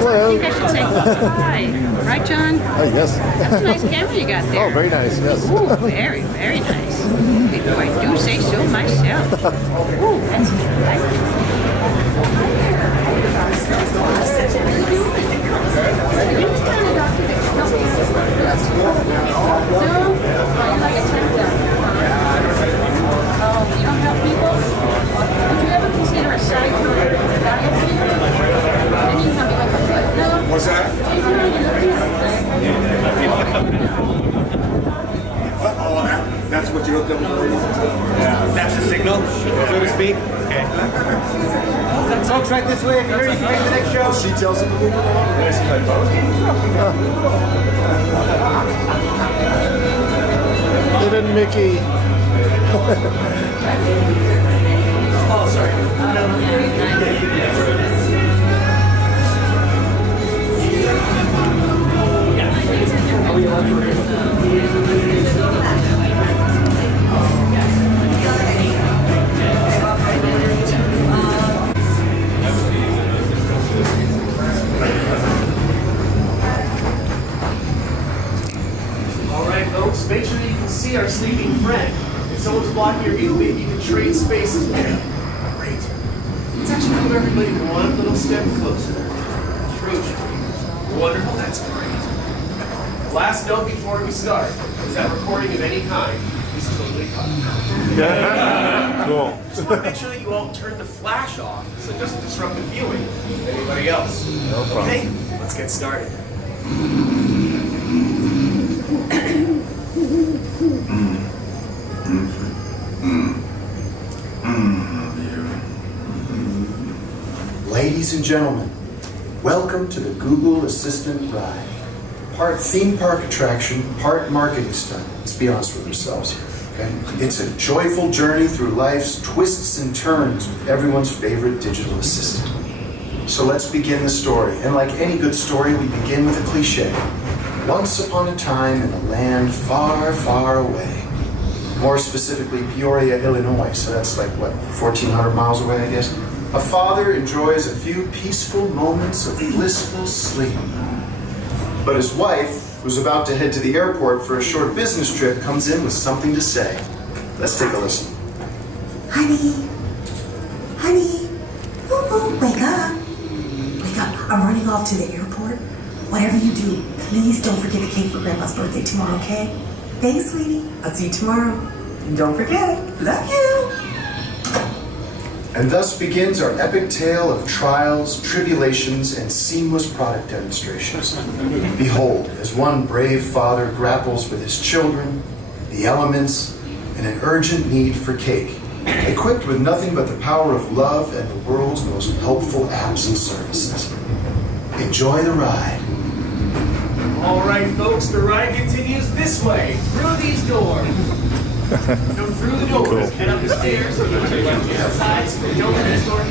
Hello. I think I should say hi. Right, John? Oh, yes. That's a nice camera you got there. Oh, very nice, yes. Ooh, very, very nice. If I do say so myself. Ooh, that's nice. Oh, you don't help people? Would you ever consider a side career? Then you can come like a foot. No? What's that? Oh, that's what you looked up with the ladies? Yeah. That's the signal, so to speak? Okay. Folks, right this way. If you're ready to make the next show. She tells him to move along. Little Mickey. Oh, sorry. All right, folks, make sure that you can see our sleeping friend. If someone's blocking your view, maybe you can trade spaces with them. Great. Let's actually move everybody one little step closer. Trojan. wonderful. That's great. Last note before we start is that recording of any kind is totally fine. Cool. Just want to make sure that you all turn the flash off so it doesn't disrupt the viewing of anybody else. No problem. Okay, let's get started. Ladies and gentlemen, welcome to the Google Assistant Ride. Part theme park attraction, part marketing stunt. Let's be honest with ourselves here, okay? It's a joyful journey through life's twists and turns with everyone's favorite digital assistant. So let's begin the story. And like any good story, we begin with a cliche. Once upon a time in a land far, far away. More specifically, Peoria, Illinois. So that's like, what, 1,400 miles away, I guess? A father enjoys a few peaceful moments of blissful sleep. But his wife, who's about to head to the airport for a short business trip, comes in with something to say. Let's take a listen. Honey, ooh, wake up. Wake up, I'm running off to the airport. Whatever you do, please don't forget the cake for Grandpa's birthday tomorrow, okay? Thanks, sweetie. I'll see you tomorrow. And don't forget, love you. And thus begins our epic tale of trials, tribulations, and seamless product demonstrations. Behold, as one brave father grapples with his children, the elements, and an urgent need for cake, equipped with nothing but the power of love and the world's most helpful apps and services. Enjoy the ride. All right, folks, the ride continues this way, through these doors. Go through the doors, head up the stairs, go to the left-hand side, go over this door.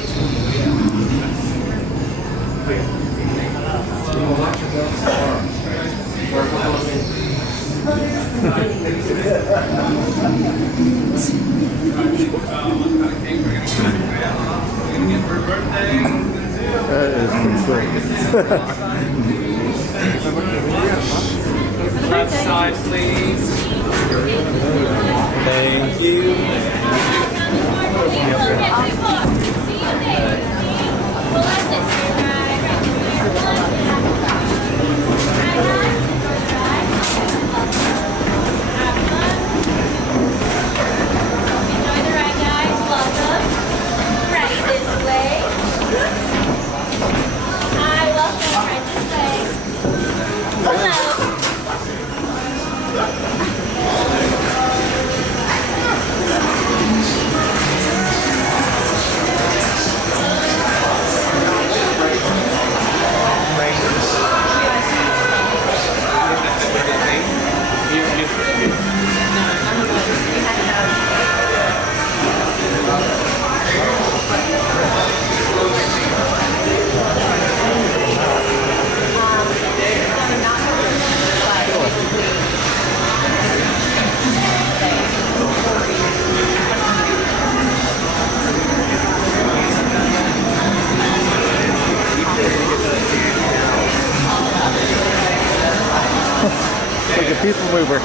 That is cool. Left side, please. Thank you. It's like a people mover.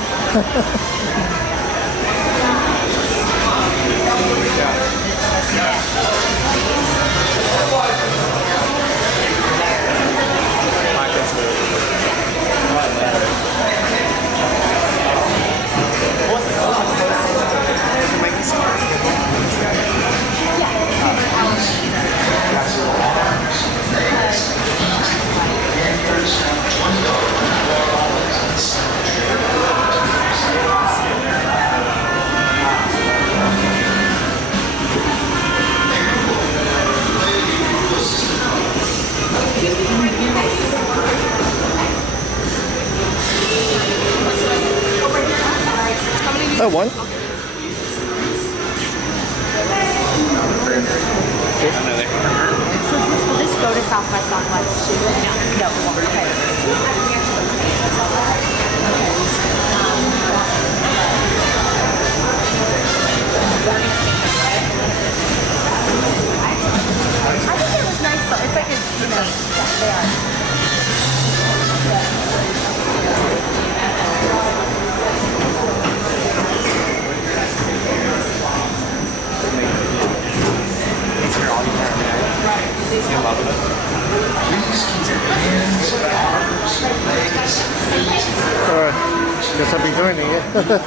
Oh, one. So will this go to South by Southwest too? No, it won't. Okay. I think it was nice though. It's like it's, you know, yeah, they are. joining it. This one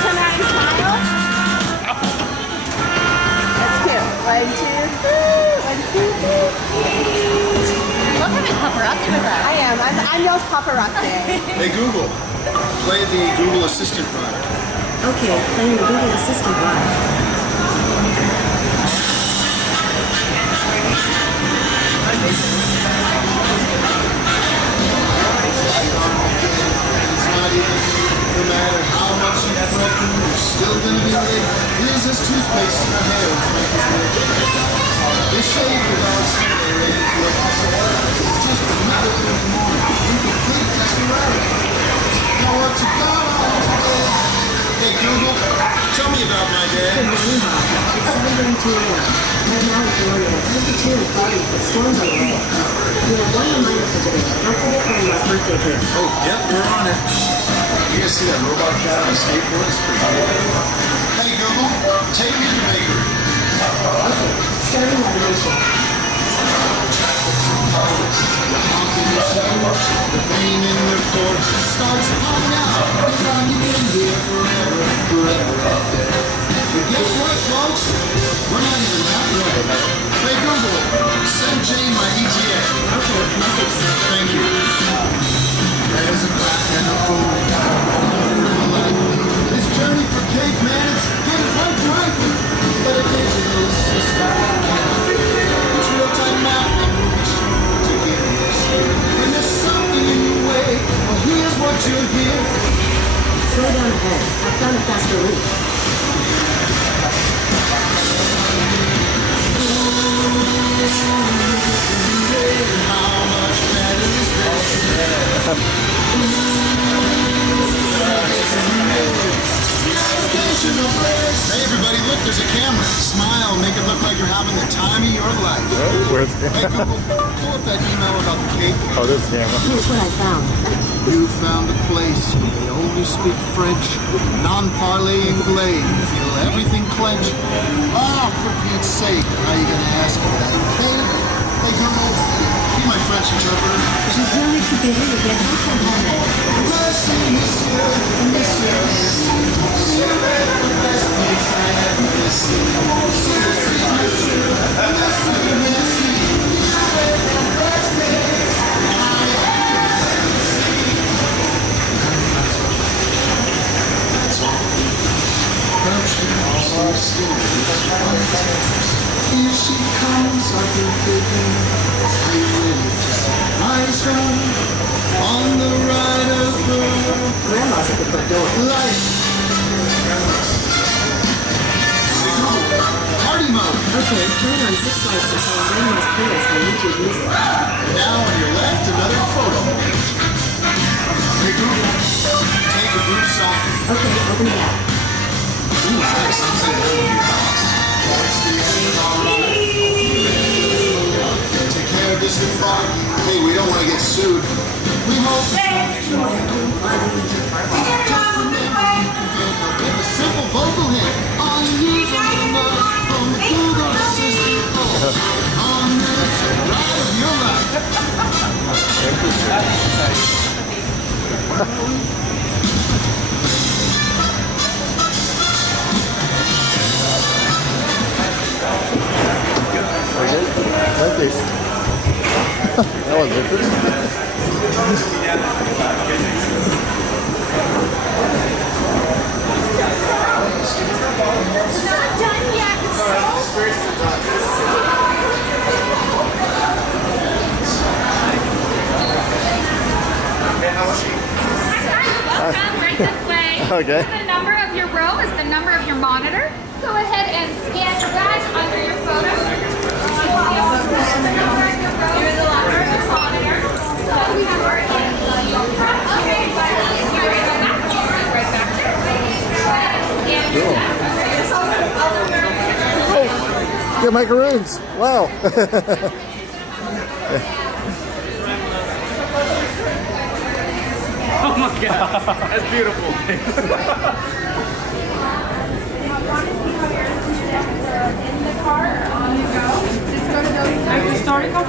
somebody smile. That's cute. 1, 2, 3. 1, 2, 3. Look at me paparazzi with that. I am. I'm Yo's paparazzi. Hey Google, play the Google Assistant product. Okay, playing the Google Assistant live. It's not even, no matter how much you've broken, you're still gonna be late. Here's this toothpaste in her hair. They shave your dog's hair, it's just another good morning. You complete disarray. Now what you got on today? Hey Google, tell me about my day. Good morning, Bob. It's 7:32 a.m. Right now it's morning at 52 and cloudy with storms on the way. You have one reminder for today. Don't forget Grandma's birthday cake. Oh, yep, we're on it. You guys see that robot cat on a skateboard? It's pretty cool. Hey Google, take me to the bakery. Okay, starting navigation. The fame in their porch starts popping out. It's on you in here forever, forever up there. But guess what, folks? We're not even that ready. Hey Google, send Jane my ETA. Okay, message sent. Thank you. There's a crack and a hole. This journey for Cape Man, it's getting quite frightening. But a digital system. It's real-time mapping. We'll be sure to get this. When there's something in your way, well, here's what you'll hear. Slow down ahead. I found a faster route. How much better is this? Hey everybody, look, there's a camera. Smile, make it look like you're having the time of your life. Where's Hey Google, pull up that email about the cake. Oh, this camera. Here's what I found. You found a place where they only speak French, non-parler anglais. You feel everything clench. Ah, for Pete's sake, how you gonna ask for that? Hey Google, be my French interpreter. Je viens récupérer les gâteaux pour grand-mère. Merci, monsieur, monsieur. You make the best things I ever seen. Merci, monsieur, merci, merci. You make the best things I ever seen. That's all. Perhaps you can also still here she comes, I've been thinking. Are you ready to surprise her? On the ride of her Grandma's at the front door. life. Party mode. Okay, turn on 6 lights and play Grandma's playlist on YouTube Music. Now on your left, another photo. Hey Google, take a group selfie. Okay, open the app. Ooh, nice. I'm saying that would be fast. What's the take care of this invite. Hey, we don't want to get sued. We hope just remember with a simple vocal hit on using the from the Google Assistant on this ride of your life. Thank you. That was interesting. It's not done yet. Welcome, right this way. Okay. The number of your row is the number of your monitor. Go ahead and scan your badge under your photo. The number of your row is the number of your monitor. So we have our okay, right back there. Scan your badge. Oh, get macaroons. Wow. Oh my god, that's beautiful. In the car or on the go. Just go to those. Are you starting off?